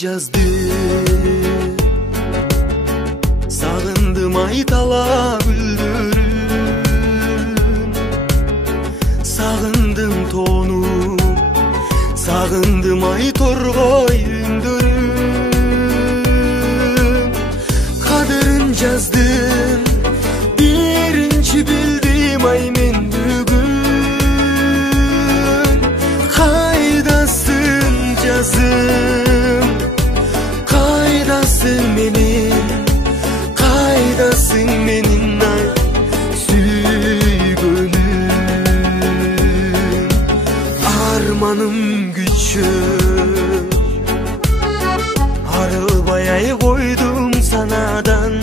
жазды. Сагындым айтала гүлдөрүн, сагындым тону, сагындым ай торгой үндөрүн. Кадырын жаздым, биринчи билдим ай мен бүгүн. Кайдасың жазым, кайдасың менин, кайдасың менин ай сүйгөнүм. Арманым күчөп, арылбай ай койдум санадан.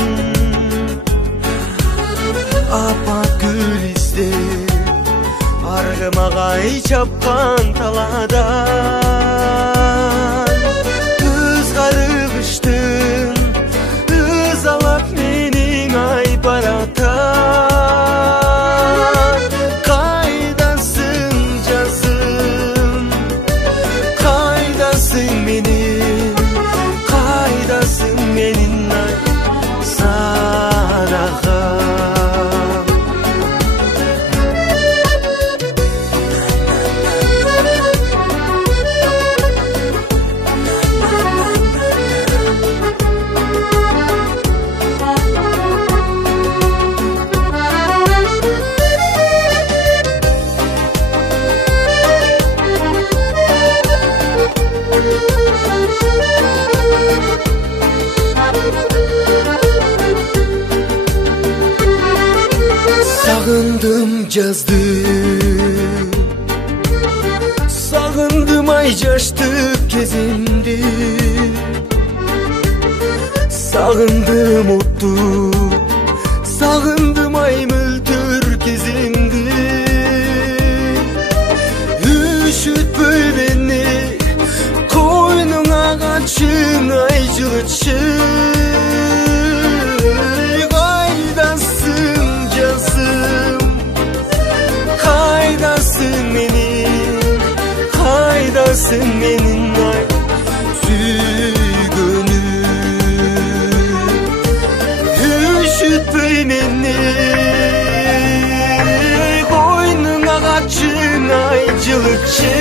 Апат гүл издеп, аргымага ай чапкан таладан. Кызгарыштың, ызалап менин ай баратан. Кайдасың жазым, кайдасың менин, кайдасың менин ай сарагам. Сагындым жазды, сагындым ай жаштык кезимди. Сагындым отту, сагындым ай мөлтөр кезимди. Үшүтпөй мени койнуңа качың ай жылытчы. Кайдасың жазым, кайдасың менин, кайдасың менин ай сүйгөнүм. Үшүтпөй мени койнуңа качың ай жылытчы.